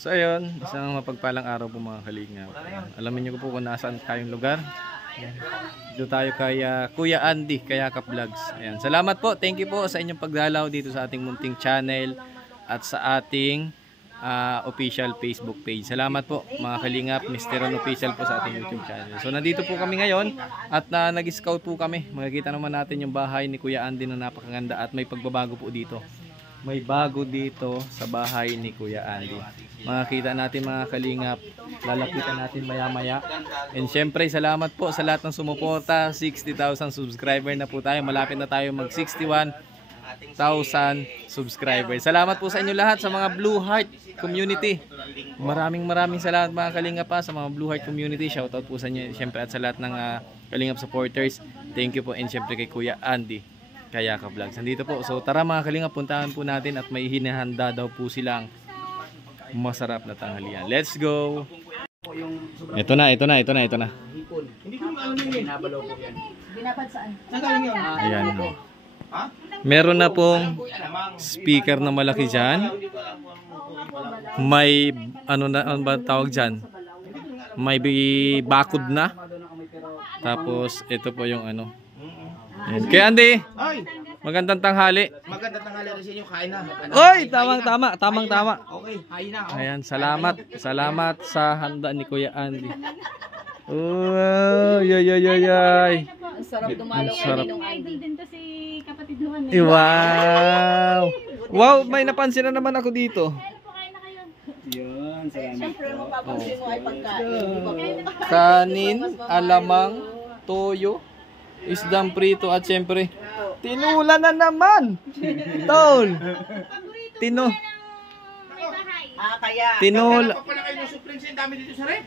So ayun, isang mapagpalang araw po mga kalingap. Alamin niyo po kung nasaan tayong lugar. Ayan. Dito tayo kay Kuya Andy, Kayakap Vlogs. Ayan. Salamat po, thank you po sa inyong pagdalaw dito sa ating munting channel at sa ating official Facebook page. Salamat po mga kalingap, Mr. Ron Official po sa ating YouTube channel. So nandito po kami ngayon at nag-scout po kami. Makikita naman natin yung bahay ni Kuya Andy na napakaganda at may pagbabago po dito. May bago dito sa bahay ni Kuya Andy. Makikita natin mga kalingap, lalapitan natin maya maya. And syempre salamat po sa lahat ng sumuporta. 60,000 subscriber na po tayo. Malapit na tayo mag 61,000 subscribers. Salamat po sa inyo lahat sa mga Blue Heart community. Maraming salamat mga kalingap pa sa mga Blue Heart community. Shoutout po sa inyo syempre at sa lahat ng kalingap supporters. Thank you po, and syempre kay Kuya Andy Kayakap Vlogs. Nandito po. So tara mga kalingap, puntahan po natin at may hinahanda daw po silang masarap na tanghalian. Let's go. Ito na. Hindi ko ano yun. Binabad saan? Ayan. Meron na pong speaker na malaki dyan. May ano ba tawag dyan? May bakod na. Tapos ito po yung ano. Ayan. Kaya Andy, magandang tanghali. Magandang tanghali rin sa inyo, kain na. Oy, tamang tama. Okay, kain na. Ayan, salamat sa handa ni Kuya Andy. Oh, ay. Ang sarap dumalaw kami nung Andy. Din to si kapatid Juan. Wow. Wow, may napansin na naman ako dito. Yun, Siyempre, mapapansin mo ay pagkain. Kanin, alamang, toyo, isdang prito at syempre tinula na naman. Tol. Kaya. Tinula. Pala kayo ng supling sa dami dito sa rep.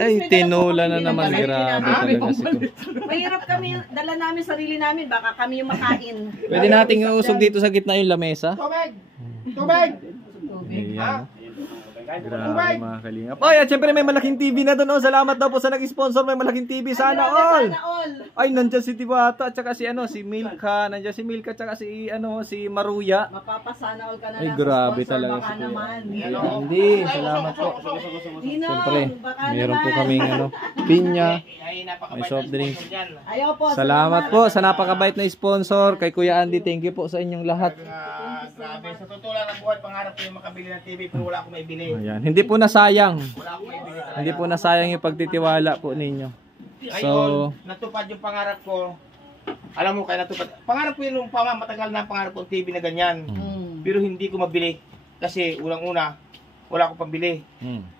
Ay, tinula na naman. Grabe talaga siguro. Mahirap kami, dala namin sarili namin, baka kami yung makain. Pwede nating iusog dito sa gitna yung lamesa. Tubig! Ayan. Grabe mga kalingap. Ay, at syempre may malaking TV na doon. Oh, salamat daw po sa nag-sponsor. May malaking TV. Sana all. Ay, nandiyan si Tibata at saka si si Milka. Nandiyan si Milka at saka si Maruya. Mapapasana all ka na ay, lang. grabe Sponsor, talaga baka si Kuya. naman. Hindi, salamat po. Nino, Siyempre, baka meron po naman. kaming pinya. Ay, May soft drinks. Ayaw po. Salamat po sa napakabait na sponsor kay Kuya Andy. Thank you po sa inyong lahat. Grabe, sa totoo lang ng buhay, pangarap ko yung makabili ng TV pero wala akong maibili. Ayan, hindi po nasayang. Wala akong maibili talaga. Hindi po nasayang yung pagtitiwala po ninyo. Ayun, natupad yung pangarap ko. Alam mo, kaya natupad. Pangarap ko yun nung matagal na pangarap ko TV na ganyan. Pero hindi ko mabili. Kasi unang-una, wala akong pambili.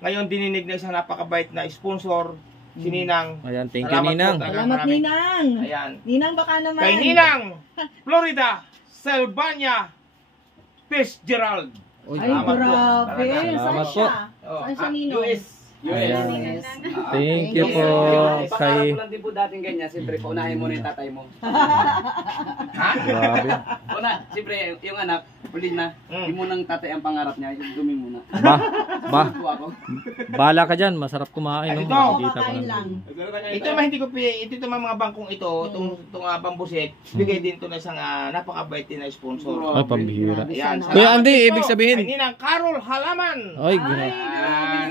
Ngayon, dininig na isang napakabait na sponsor, si Ninang. Ayan, thank you Salamat po, Ninang. talagang Salamat, marami. Ninang. Ayan. Ninang, baka naman. Kay Ninang, Florida, Sylvania, Fitzgerald. Uy, Ay, Salamat po. grabe. Talaga. Saan Salamat siya? Oh, Saan siya, Ninong? US. Ayan. Yes. Thank you po kay... Pangarap ko lang din po dating ganyan, siyempre paunahin mo na yung tatay mo. Grabe. Una, siyempre yung anak, huli na, hindi mo nang tatay ang pangarap niya, yung dumi muna. Ba, Po ako. bala ka dyan. Masarap kumain. No? Ito, Makikita ko Kakain na. lang. Ito naman hindi ko ito naman mga bangkong ito, itong bambuset, bigay din to ng isang napakabait din na sponsor. Ay, pambihira. Ayan. Kuya Andy, Salamat ibig po sabihin- kay Ninang Carol Halaman. Ay, Grabe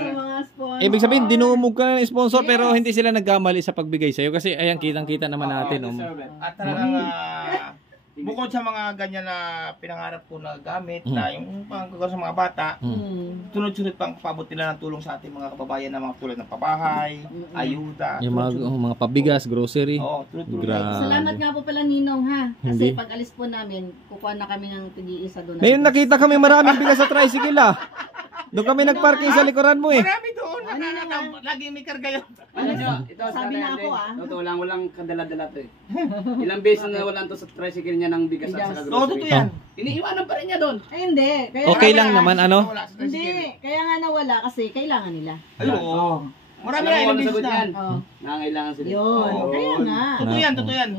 sa mga sponsor. ibig sabihin, dinumog ka ng sponsor pero hindi sila nagkamali sa pagbigay sa'yo. Kasi ayan, kitang-kita naman natin. Oh. At talagang bukod sa mga ganyan na pinangarap ko na gamit na yung pangkagawa sa mga bata, sunod-sunod pang paabot nila ng tulong sa ating mga kababayan na mga tulad ng pabahay, ayuda. Yung mga pabigas, grocery. Oo, tuloy-tuloy. Grabe. Salamat nga po pala, Ninong, ha? Hindi. Kasi pag alis po namin, kukuha na kami ng tig-iisa doon. Ngayon nakita kami maraming bigas sa tricycle ah. Doon kami nagparking sa likuran mo eh. Marami doon. Lagi may karga yun. Ano nyo, ito Sabi na ako, Totoo lang, walang kadala-dala to eh. Ilang beses na walang to sa tricycle niya ng bigas at saka Oo, totoo grocery. yan. Iniiwanan pa rin niya doon. Ay, hindi. Kaya Okay lang naman ano. Wala sa Hindi. tricycle. Kaya nga nawala kasi kailangan nila. Ay, oo. Marami Alam na mo ilang ano beses sagot na. yan? Oo. Nangailangan sila. Yun. Oo. Kaya nga. Totoo yan, totoo yan.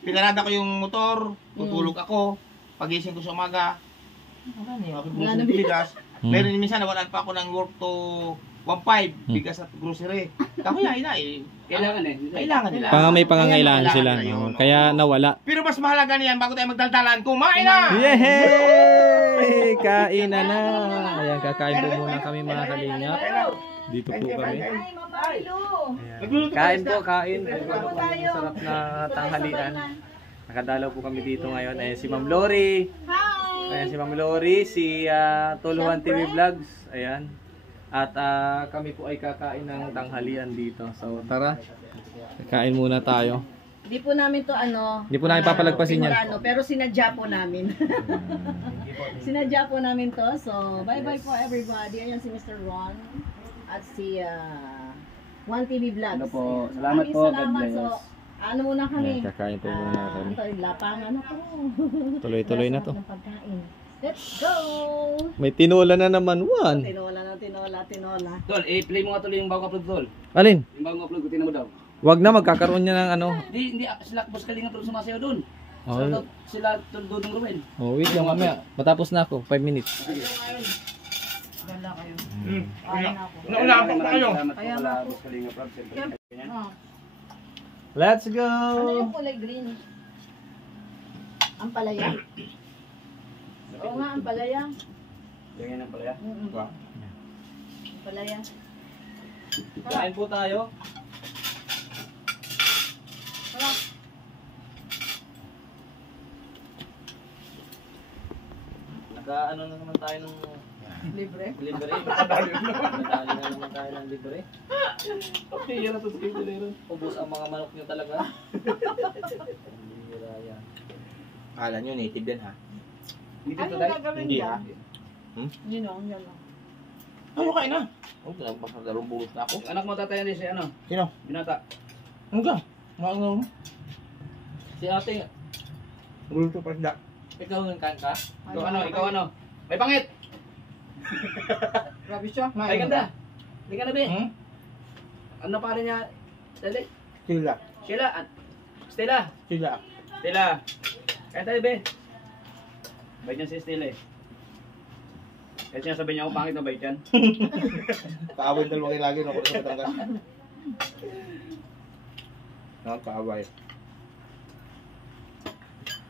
Pinarada ko yung motor, tutulog ako, pagising ko sa umaga, Wala makikubusong na bigas. Meron minsan nawalan pa ako ng work to 1.5, bigas at grocery. Kaya ina eh. Kailangan eh. Kailangan nila. May pangangailangan Kailangan sila. nila yun. No? Kaya nawala. Pero mas mahalaga niyan bago tayo magdaldalan, kumain na! Yehey! Kain na na. Ayan, kakain po muna kami mga kalingap. Dito po kami. Ay, mapalo. Ayan. Kain po, kain. Masarap na tanghalian. Nakadalaw po kami dito ngayon. Ayan si Ma'am Lori. Hi! Ayan si Ma'am Lori, si Tuluhan TV Vlogs. Ayan. At kami po ay kakain ng tanghalian dito. So tara, kakain muna tayo. Hindi po namin to Hindi po namin papalagpasin yan. Timurano, pero sinadya po namin. Sinadya po namin to. So, bye-bye po everybody. Ayan si Mr. Ron at si One TV Vlogs. Ano po, salamat po, God bless. So, ano muna kami? Ayan, kakain po muna kami. Lapangan na po. Tuloy-tuloy na to. Ng pagkain. Let's go! May tinola na naman, Juan. Tinola. Tol, play mo nga tol yung bagong upload tol. Alin? Yung bagong upload ko, tingnan mo daw. Wag na, magkakaroon niya ng ano. Hindi, sila boss Kalinga tol sumasayaw doon. Oh, Sila tol Dudong Ruel. oh wait lang mamaya. Matapos na ako, 5 minutes. Ganda kayo. Kain ako. Naulapak na kayo. Salamat po pala boss Kalinga Prab. Let's go! Ano yung kulay green? Ang palaya? Oo nga, ang palaya. Tingnan ng pala. Ang palaya. Kain po tayo. Naka-ano na naman tayo ng Libre. libre. Nadali na naman tayo ng libre. Okay, yan na to sa libre. Ubus ang mga manok nyo talaga. Bira yan. Kala nyo native din ha? Dito Ano to dai. gagawin Hindi, dyan? ah. Yun o, yan o. Ano kain na? Oh, baka dalawang bulos na ako. Yung anak mo tatayan din si ano? Sino? Binata. Ano ka? Ano? Si ate, Luto pa sila. ikaw yung kain ka? Ikaw ano? May pangit. Grabe siya. Ay ganda. Hindi ka na be. Hmm? Ano pa rin niya? Dali. Sila. Sheila. Stella. Sila. Stella. Kaya tayo be. Bait niya si Stella eh. Kasi niya sabihin niya ako pangit na bait yan. Kaaway dalawa kayo lagi no, sa Batangas. Kaaway.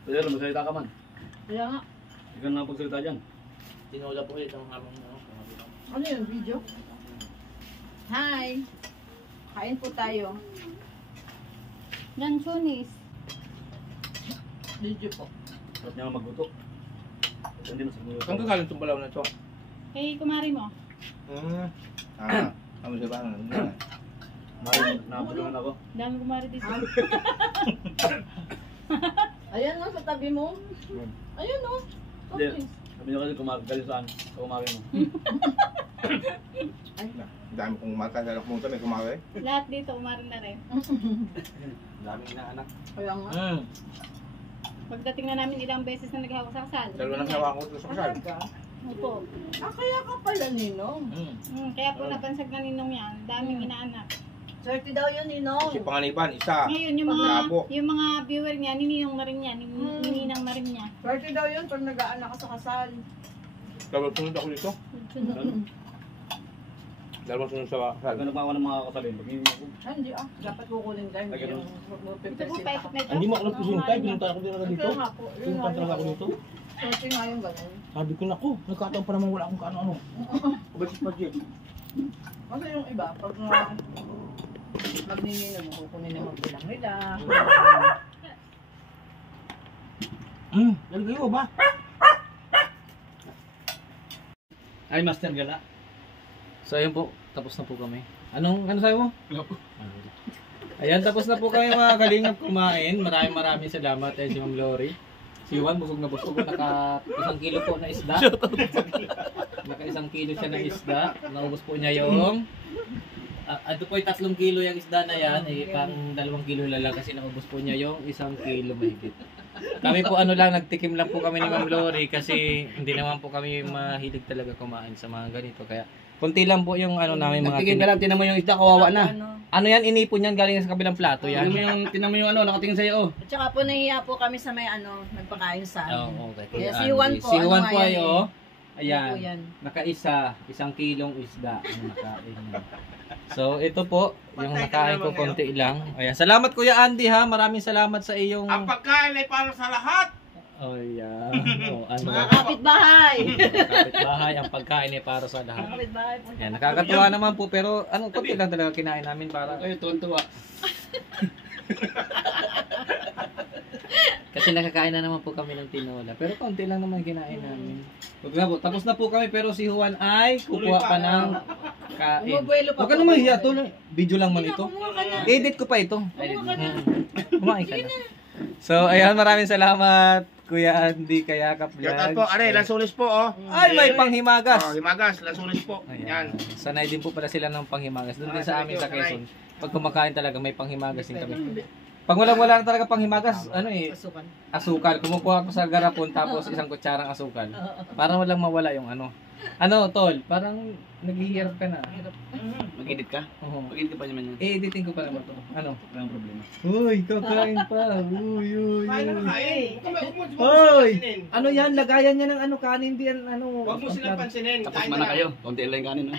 Pero magsalita ka man. Kaya nga. Hindi ka na pagsalita dyan. Tinola po ulit ang habang Ano yun, video? Hi! Kain po tayo. Lanchonis. Video po. Sarap niya magluto. Hindi mo sa mga Saan ka galing itong balaw na ito? Kay kumari mo. Ano siya ba? Nakapulungan ako. Dami kumari dito. Ayan o, sa tabi mo. Ayun o. Hindi. Sabi niyo kasi galing saan? Sa kumari mo. Ang dami kong mata sa pumunta, may kumaway. Lahat dito kumari na rin. Daming inaanak. Kaya nga. Pagdating na namin ilang beses na naghahawak sa kasal. Dalawa nang hawa ko ito sa kasal. Opo. Kaya ka pala, Ninong. Kaya po napansag na ninong yan. Daming inaanak. Swerte daw yun, Ninong. Si panganiban, isa. Ngayon Labo. yung mga viewer niya, nininong na rin niya. Nininang na rin niya. Swerte daw yun pag nag-aanak ka sa kasal. Dalawang sunod ako dito. Dalawang sunod sa Pag kasal. nagmakawa ng mga kasalin, pag-inom ako. Ay, hindi ah. Dapat kukunin tayo. Ay, ganun. Ito po, paikot na ito. Hindi mo alam kung sino tayo, pinunta ako din dito. Kaya nga po. Yun Pinunta nga talaga ako yung dito. swerte nga yung ganun. Sabi ko na ko, nagkataon pa naman wala akong kaano-ano. Budget budget. Kasi yung iba, pag magninino mo, kukunin na magbilang nila. Dali kayo ba? Ay, Master Gala. So ayun po, tapos na po kami. Ano sabi mo? Ayan, tapos na po kami mga kalingap kumain. Maraming salamat si Ma'am Lori. Si Juan, busog na busog. Naka 1 kilo po na isda. Naka 1 kilo siya na isda. Naubos po niya yung... ito po yung 3 kilo yung isda na yan. Pang 2 kilo lang kasi naubos po niya yung 1 kilo mahigit. Kami po nagtikim lang po kami ni Ma'am Lori kasi hindi naman po kami mahilig talaga kumain sa mga ganito. Kaya kunti lang po yung namin mga... Nagtingin ka lang, tinan mo yung isda, kawawa na. Ano yan, inipon yan galing sa kabilang plato yan. Tinan mo yung nakatingin sa'yo, oh. At saka po nahiya po kami sa may nagpakain sa amin. Oo, okay. Kaya si Juan po, Si Juan ano po nga ay, yan oh. Ano po Ayan. yan? Nakaisa, 1 kilong isda ang nakain niya. So, ito po, yung nakain ko konti lang. Ayan. Salamat Kuya Andy ha, maraming salamat sa iyong... Ang pagkain ay para sa lahat. Oh, yeah. Oh, ano Mga ba? kapitbahay. Kapitbahay, ang pagkain ay para sa Mga lahat. kapitbahay po. Yan, nakakatuwa naman po pero konti lang talaga kinain namin para Ay, tuwan-tuwa. kasi nakakain na naman po kami ng tinola. Pero konti lang naman kinain namin. Wag na po, tapos na po kami pero si Juan ay kukuha pa ng kain. Bumubuelo pa Huwag ka po. naman hiya, tol. Video lang man ito. Kumuha ka na. Edit ko pa ito. Kumuha ka na. Kumain ka na. So, ayan, maraming salamat, Kuya Andy, Kayakap Shout out Vlogs. po, are, Lansulis po, oh. Ay, may panghimagas. Oh, Himagas, Lansulis po. Ayan. Yan. Sanay din po pala sila ng panghimagas. Doon din sa amin sa Quezon. Pag kumakain talaga, may panghimagas din kami. Pag wala na talaga panghimagas, Pasukan. asukal. Kumukuha ko sa garapon tapos isang kutsarang asukal. Parang walang mawala yung ano. Ano, tol? Parang naghihirap ka na. Mag-edit ka? Oo. Mag-edit ka pa naman yan. I-editing ko pa naman to. Ano? Walang problema. Uy, kakain pa. Uy, uy, Kain na uy. kain. Huwag mo Hoy! pansinin. Ano yan? Lagayan niya ng ano, kanin din. Ano? Huwag mo silang pansinin. Tapos Kain man na lang. kayo. Konti lang yung kanin, ha?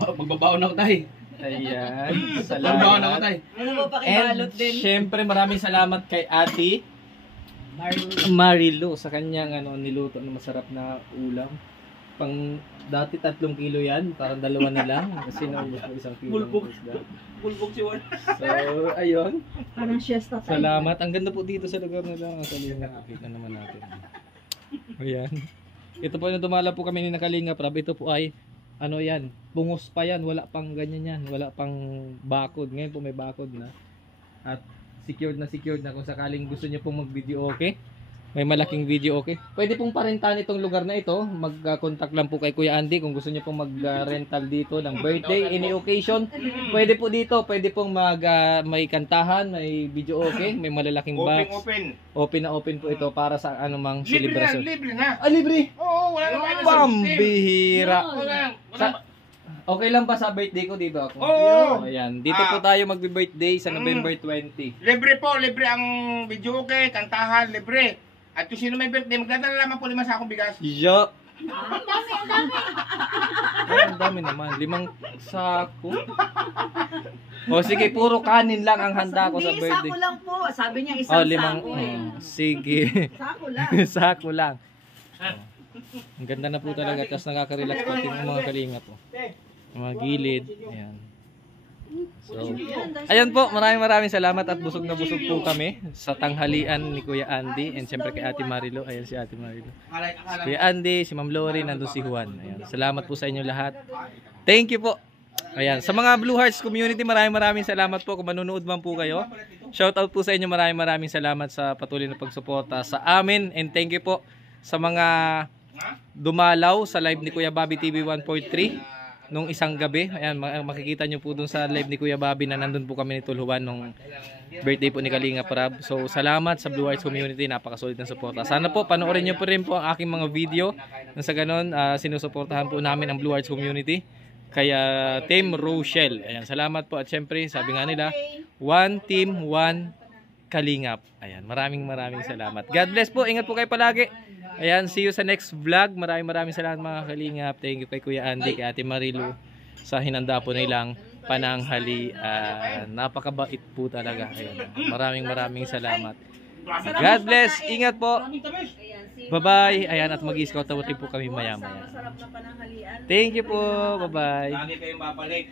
Magbabaon ako, tay. Ayan. Magbabaon ako, Salamat. tay. Ano po And pakibalot din? syempre maraming salamat kay Ate Marilu sa kanyang niluto na masarap na ulam. Pang dati 3 kilo yan, parang 2 na lang kasi naubos ko 1 kilo. ng Bulbog. isda. Bulbog si Juan. So, ayun. Parang siesta tayo. Salamat. Ang ganda po dito sa lugar nila. Ang kalinga. Nakita naman natin. Ayan. Ito po yung dumala po kami ni Nakalinga Prab. Ito po ay yan. Bungos pa yan. Wala pang ganyan yan. Wala pang bakod. Ngayon po may bakod na. At secured na kung sakaling gusto niyo pong mag-video okay. May malaking video okay. Pwede pong parentan itong lugar na ito. Mag-contact lang po kay Kuya Andy kung gusto niyo pong mag-rental dito ng birthday, any occasion. Pwede po dito. Pwede pong may kantahan, may video okay, may malalaking box. Open. Open na open po ito para sa anumang Libre na, celebration. libre na. Ah, libre! Oo, wala na tayo sa system. Pambihira! Wala. Sa- Okay lang ba sa birthday ko dito ako? Oo. Ayan. Dito po tayo magbe-birthday sa November 20. Libre po, libre ang video okay, kantahan, libre. At kung sino may birthday, magdadala lamang po 5 sakong bigas. Yo! Ang dami naman. 5 sako. O sige, puro kanin lang ang handa ko sa Hindi, birthday. sako lang po. Sabi niya isang 5. sako eh. Sige. Sako lang. Sako lang. Ang ganda na po talaga. Tapos nakaka-relax po yung mga kalinga po. Yung mga gilid. Ayan. So, ayan po, maraming salamat at busog na busog po kami sa tanghalian ni Kuya Andy and siyempre kay Ate Marilu. Ayan si Ate Marilu. Si Kuya Andy, si Ma'am Lori, nandun si Juan. Ayan. Salamat po sa inyo lahat. Thank you po. Ayan, sa mga Blue Hearts community, maraming salamat po kung manunood man po kayo. Shout out po sa inyo, maraming salamat sa patuloy na pagsuporta sa amin and thank you po sa mga dumalaw sa live ni Kuya Bobby TV 143 nung isang gabi. Ayan, makikita nyo po dun sa live ni Kuya Bobby na nandun po kami ni Tulhuan nung birthday po ni Kalinga Prab. So, salamat sa Blue Hearts community. Napakasolid ng suporta. Sana po, panoorin nyo po rin po ang aking mga video. Nang sa ganun, sinusuportahan po namin ang Blue Hearts community. Kaya, Team Rochelle. Ayan, salamat po. At syempre, sabi nga nila, one team, one Kalingap. Ayan, maraming salamat. God bless po. Ingat po kayo palagi. Ayan, see you sa next vlog. Maraming salamat mga Kalingap. Thank you kay Kuya Andy, kay Ate Marilu sa hinanda po nilang pananghali. Napakabait po talaga. Ayan, maraming salamat. God bless. Ingat po. Bye-bye. Ayan, at mag-i-scout po kami maya-maya. Masarap na pananghalian. Thank you po. Bye-bye. Lagi kayong babalik.